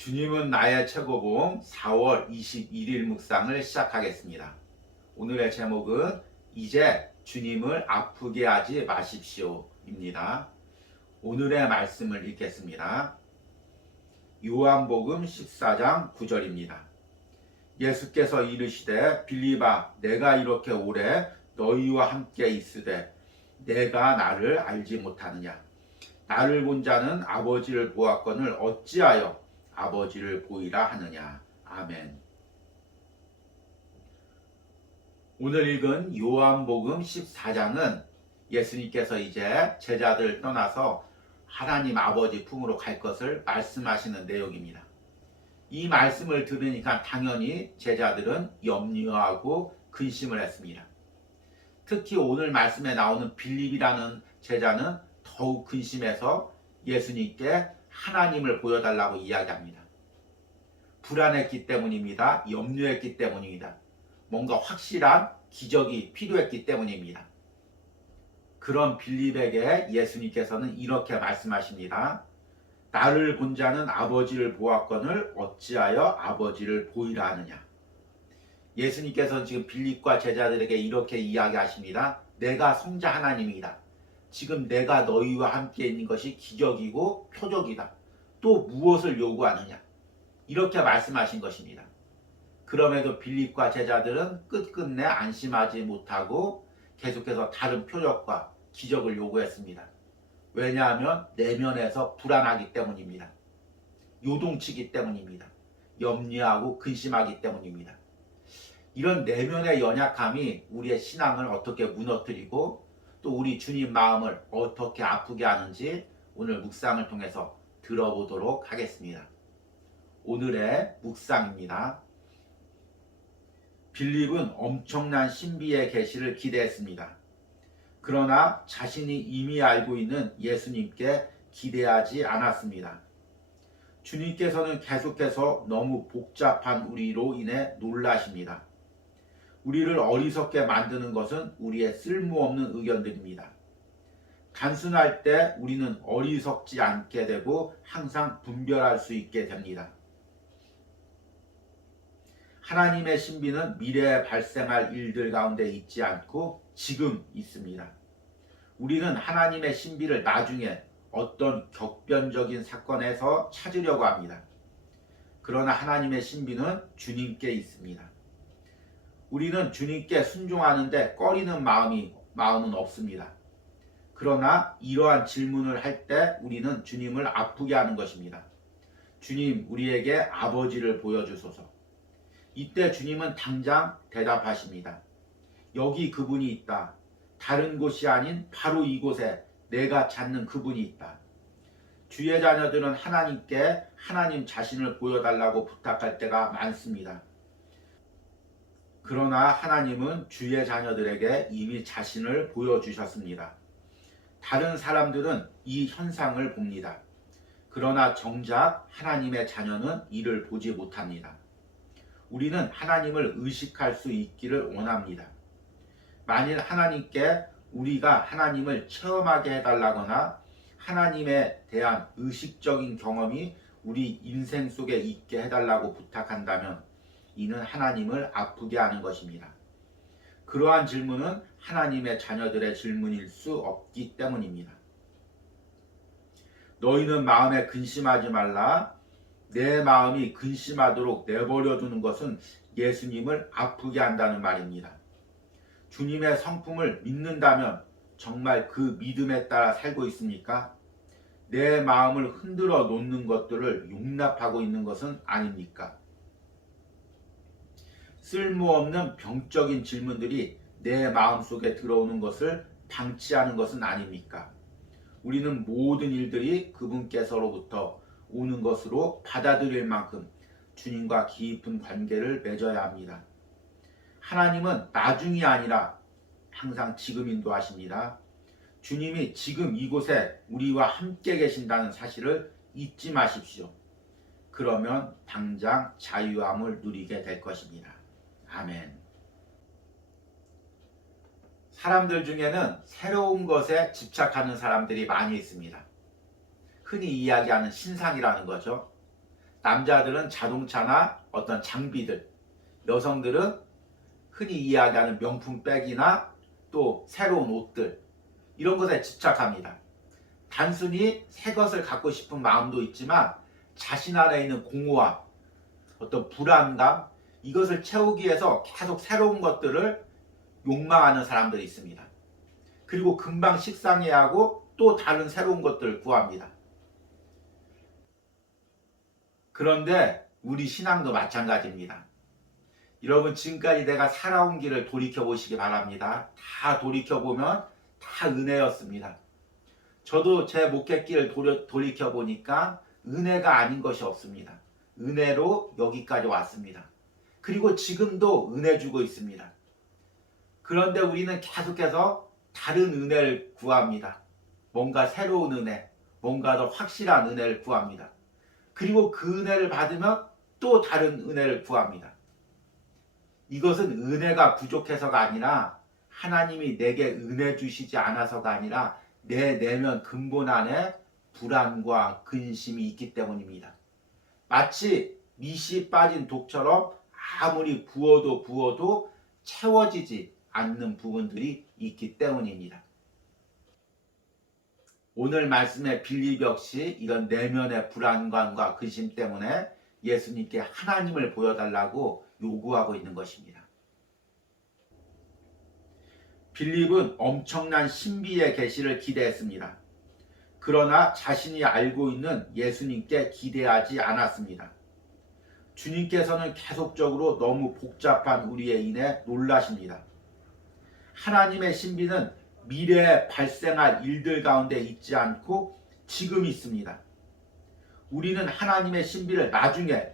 주님은 나의 최고봉 4월 21일 묵상을 시작하겠습니다. 오늘의 제목은 이제 주님을 아프게 하지 마십시오입니다. 오늘의 말씀을 읽겠습니다. 요한복음 14장 9절입니다. 예수께서 이르시되 빌립아 내가 이렇게 오래 너희와 함께 있으되 내가 나를 알지 못하느냐. 나를 본 자는 아버지를 보았거늘 어찌하여 아버지를 보이라 하느냐. 아멘. 오늘 읽은 요한복음 14장은 예수님께서 이제 제자들 떠나서 하나님 아버지 품으로 갈 것을 말씀하시는 내용입니다. 이 말씀을 들으니까 당연히 제자들은 염려하고 근심을 했습니다. 특히 오늘 말씀에 나오는 빌립이라는 제자는 더욱 근심해서 예수님께 하나님을 보여달라고 이야기합니다. 불안했기 때문입니다. 염려했기 때문입니다. 뭔가 확실한 기적이 필요했기 때문입니다. 그런 빌립에게 예수님께서는 이렇게 말씀하십니다. 나를 본 자는 아버지를 보았거늘 어찌하여 아버지를 보이라 하느냐. 예수님께서는 지금 빌립과 제자들에게 이렇게 이야기하십니다. 내가 성자 하나님이다. 지금 내가 너희와 함께 있는 것이 기적이고 표적이다. 또 무엇을 요구하느냐? 이렇게 말씀하신 것입니다. 그럼에도 빌립과 제자들은 끝끝내 안심하지 못하고 계속해서 다른 표적과 기적을 요구했습니다. 왜냐하면 내면에서 불안하기 때문입니다. 요동치기 때문입니다. 염려하고 근심하기 때문입니다. 이런 내면의 연약함이 우리의 신앙을 어떻게 무너뜨리고 또 우리 주님 마음을 어떻게 아프게 하는지 오늘 묵상을 통해서 들어보도록 하겠습니다. 오늘의 묵상입니다. 빌립은 엄청난 신비의 계시를 기대했습니다. 그러나 자신이 이미 알고 있는 예수님께 기대하지 않았습니다. 주님께서는 계속해서 너무 복잡한 우리로 인해 놀라십니다. 우리를 어리석게 만드는 것은 우리의 쓸모없는 의견들입니다. 단순할 때 우리는 어리석지 않게 되고 항상 분별할 수 있게 됩니다. 하나님의 신비는 미래에 발생할 일들 가운데 있지 않고 지금 있습니다. 우리는 하나님의 신비를 나중에 어떤 격변적인 사건에서 찾으려고 합니다. 그러나 하나님의 신비는 주님께 있습니다. 우리는 주님께 순종하는데 꺼리는 마음은 없습니다. 그러나 이러한 질문을 할 때 우리는 주님을 아프게 하는 것입니다. 주님, 우리에게 아버지를 보여주소서. 이때 주님은 당장 대답하십니다. 여기 그분이 있다. 다른 곳이 아닌 바로 이곳에 내가 찾는 그분이 있다. 주의 자녀들은 하나님께 하나님 자신을 보여달라고 부탁할 때가 많습니다. 그러나 하나님은 주의 자녀들에게 이미 자신을 보여주셨습니다. 다른 사람들은 이 현상을 봅니다. 그러나 정작 하나님의 자녀는 이를 보지 못합니다. 우리는 하나님을 의식할 수 있기를 원합니다. 만일 하나님께 우리가 하나님을 체험하게 해달라거나 하나님에 대한 의식적인 경험이 우리 인생 속에 있게 해달라고 부탁한다면 이는 하나님을 아프게 하는 것입니다. 그러한 질문은 하나님의 자녀들의 질문일 수 없기 때문입니다. 너희는 마음에 근심하지 말라. 내 마음이 근심하도록 내버려 두는 것은 예수님을 아프게 한다는 말입니다. 주님의 성품을 믿는다면 정말 그 믿음에 따라 살고 있습니까? 내 마음을 흔들어 놓는 것들을 용납하고 있는 것은 아닙니까? 쓸모없는 병적인 질문들이 내 마음속에 들어오는 것을 방치하는 것은 아닙니까? 우리는 모든 일들이 그분께서로부터 오는 것으로 받아들일 만큼 주님과 깊은 관계를 맺어야 합니다. 하나님은 나중이 아니라 항상 지금 인도하십니다. 주님이 지금 이곳에 우리와 함께 계신다는 사실을 잊지 마십시오. 그러면 당장 자유함을 누리게 될 것입니다. 아멘. 사람들 중에는 새로운 것에 집착하는 사람들이 많이 있습니다. 흔히 이야기하는 신상이라는 거죠. 남자들은 자동차나 어떤 장비들, 여성들은 흔히 이야기하는 명품 백이나 또 새로운 옷들, 이런 것에 집착합니다. 단순히 새 것을 갖고 싶은 마음도 있지만 자신 안에 있는 공허함, 어떤 불안감, 이것을 채우기 위해서 계속 새로운 것들을 욕망하는 사람들이 있습니다. 그리고 금방 식상해 하고 또 다른 새로운 것들을 구합니다. 그런데 우리 신앙도 마찬가지입니다. 여러분, 지금까지 내가 살아온 길을 돌이켜 보시기 바랍니다. 다 돌이켜 보면 다 은혜였습니다. 저도 제 목회길을 돌이켜 보니까 은혜가 아닌 것이 없습니다. 은혜로 여기까지 왔습니다. 그리고 지금도 은혜 주고 있습니다. 그런데 우리는 계속해서 다른 은혜를 구합니다. 뭔가 새로운 은혜, 뭔가 더 확실한 은혜를 구합니다. 그리고 그 은혜를 받으면 또 다른 은혜를 구합니다. 이것은 은혜가 부족해서가 아니라 하나님이 내게 은혜 주시지 않아서가 아니라 내 내면 근본 안에 불안과 근심이 있기 때문입니다. 마치 밑이 빠진 독처럼 아무리 부어도 채워지지 않는 부분들이 있기 때문입니다. 오늘 말씀의 빌립 역시 이런 내면의 불안감과 근심 때문에 예수님께 하나님을 보여달라고 요구하고 있는 것입니다. 빌립은 엄청난 신비의 계시를 기대했습니다. 그러나 자신이 알고 있는 예수님께 기대하지 않았습니다. 주님께서는 계속적으로 너무 복잡한 우리에 인해 놀라십니다. 하나님의 신비는 미래에 발생할 일들 가운데 있지 않고 지금 있습니다. 우리는 하나님의 신비를 나중에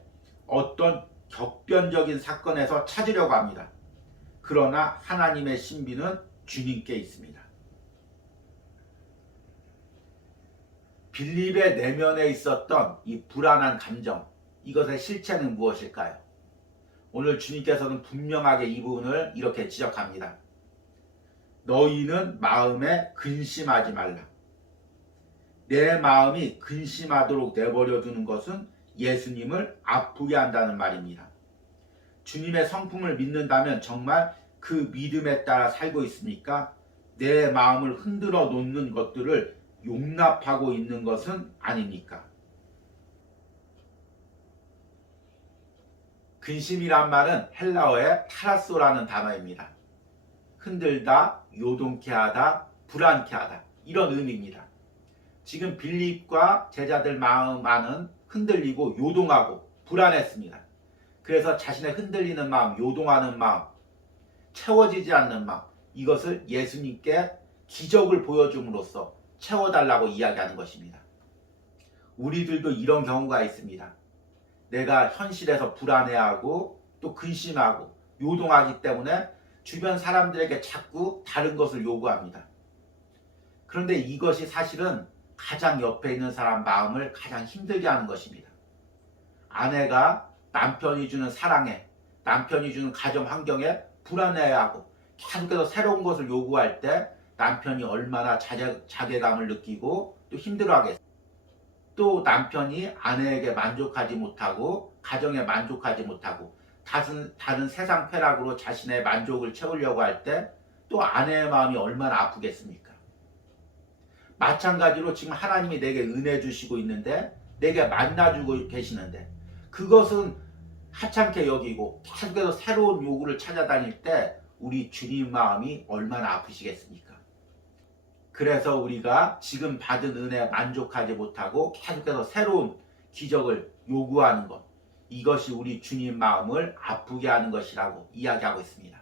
어떤 격변적인 사건에서 찾으려고 합니다. 그러나 하나님의 신비는 주님께 있습니다. 빌립의 내면에 있었던 이 불안한 감정, 이것의 실체는 무엇일까요? 오늘 주님께서는 분명하게 이 부분을 이렇게 지적합니다. 너희는 마음에 근심하지 말라. 내 마음이 근심하도록 내버려 두는 것은 예수님을 아프게 한다는 말입니다. 주님의 성품을 믿는다면 정말 그 믿음에 따라 살고 있습니까? 내 마음을 흔들어 놓는 것들을 용납하고 있는 것은 아닙니까? 근심이란 말은 헬라어의 타라소라는 단어입니다. 흔들다, 요동케 하다, 불안케 하다, 이런 의미입니다. 지금 빌립과 제자들 마음 안은 흔들리고 요동하고 불안했습니다. 그래서 자신의 흔들리는 마음, 요동하는 마음, 채워지지 않는 마음, 이것을 예수님께 기적을 보여줌으로써 채워달라고 이야기하는 것입니다. 우리들도 이런 경우가 있습니다. 내가 현실에서 불안해하고 또 근심하고 요동하기 때문에 주변 사람들에게 자꾸 다른 것을 요구합니다. 그런데 이것이 사실은 가장 옆에 있는 사람 마음을 가장 힘들게 하는 것입니다. 아내가 남편이 주는 사랑에, 남편이 주는 가정 환경에 불안해하고 계속해서 새로운 것을 요구할 때 남편이 얼마나 자괴감을 느끼고 또 힘들어하겠어요. 또 남편이 아내에게 만족하지 못하고 가정에 만족하지 못하고 다른 세상 쾌락으로 자신의 만족을 채우려고 할 때 또 아내의 마음이 얼마나 아프겠습니까? 마찬가지로 지금 하나님이 내게 은혜 주시고 있는데, 내게 만나주고 계시는데 그것은 하찮게 여기고 계속해서 새로운 요구를 찾아다닐 때 우리 주님 마음이 얼마나 아프시겠습니까? 그래서 우리가 지금 받은 은혜에 만족하지 못하고 계속해서 새로운 기적을 요구하는 것, 이것이 우리 주님 마음을 아프게 하는 것이라고 이야기하고 있습니다.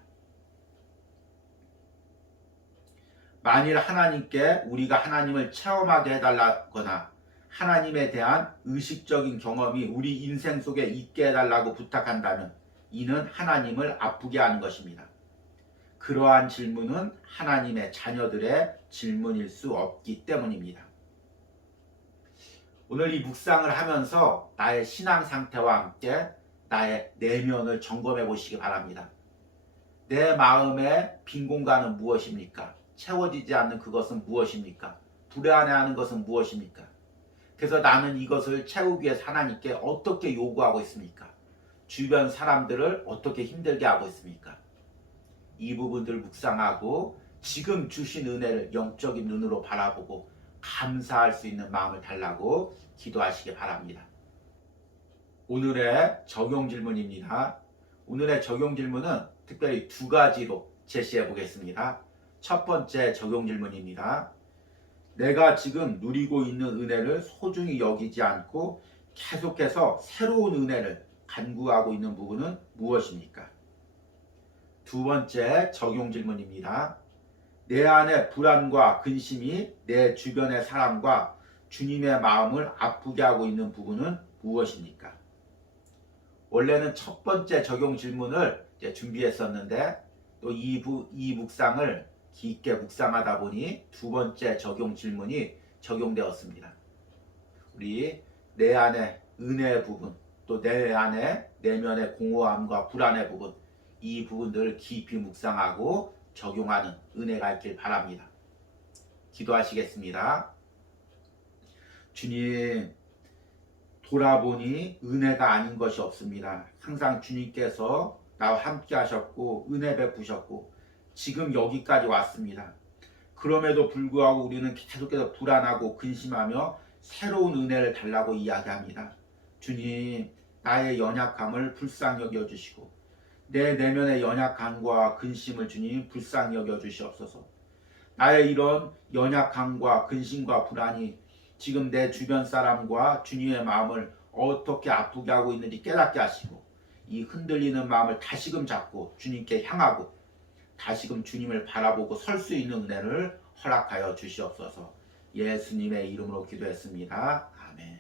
만일 하나님께 우리가 하나님을 체험하게 해달라거나 하나님에 대한 의식적인 경험이 우리 인생 속에 있게 해달라고 부탁한다면 이는 하나님을 아프게 하는 것입니다. 그러한 질문은 하나님의 자녀들의 질문일 수 없기 때문입니다. 오늘 이 묵상을 하면서 나의 신앙 상태와 함께 나의 내면을 점검해 보시기 바랍니다. 내 마음의 빈 공간은 무엇입니까? 채워지지 않는 그것은 무엇입니까? 불안해하는 것은 무엇입니까? 그래서 나는 이것을 채우기 위해서 하나님께 어떻게 요구하고 있습니까? 주변 사람들을 어떻게 힘들게 하고 있습니까? 이 부분들 묵상하고 지금 주신 은혜를 영적인 눈으로 바라보고 감사할 수 있는 마음을 달라고 기도하시기 바랍니다. 오늘의 적용 질문입니다. 오늘의 적용 질문은 특별히 두 가지로 제시해 보겠습니다. 첫 번째 적용 질문입니다. 내가 지금 누리고 있는 은혜를 소중히 여기지 않고 계속해서 새로운 은혜를 간구하고 있는 부분은 무엇입니까? 두 번째 적용 질문입니다. 내 안의 불안과 근심이 내 주변의 사람과 주님의 마음을 아프게 하고 있는 부분은 무엇입니까? 원래는 첫 번째 적용 질문을 준비했었는데 또 이 묵상을 깊게 묵상하다 보니 두 번째 적용 질문이 적용되었습니다. 우리 내 안의 은혜의 부분, 또 내 안의 내면의 공허함과 불안의 부분, 이 부분들을 깊이 묵상하고 적용하는 은혜가 있길 바랍니다. 기도하시겠습니다. 주님, 돌아보니 은혜가 아닌 것이 없습니다. 항상 주님께서 나와 함께 하셨고 은혜 베푸셨고 지금 여기까지 왔습니다. 그럼에도 불구하고 우리는 계속해서 불안하고 근심하며 새로운 은혜를 달라고 이야기합니다. 주님, 나의 연약함을 불쌍히 여겨주시고 내 내면의 연약함과 근심을 주님 불쌍히 여겨주시옵소서. 나의 이런 연약함과 근심과 불안이 지금 내 주변 사람과 주님의 마음을 어떻게 아프게 하고 있는지 깨닫게 하시고 이 흔들리는 마음을 다시금 잡고 주님께 향하고 다시금 주님을 바라보고 설 수 있는 은혜를 허락하여 주시옵소서. 예수님의 이름으로 기도했습니다. 아멘.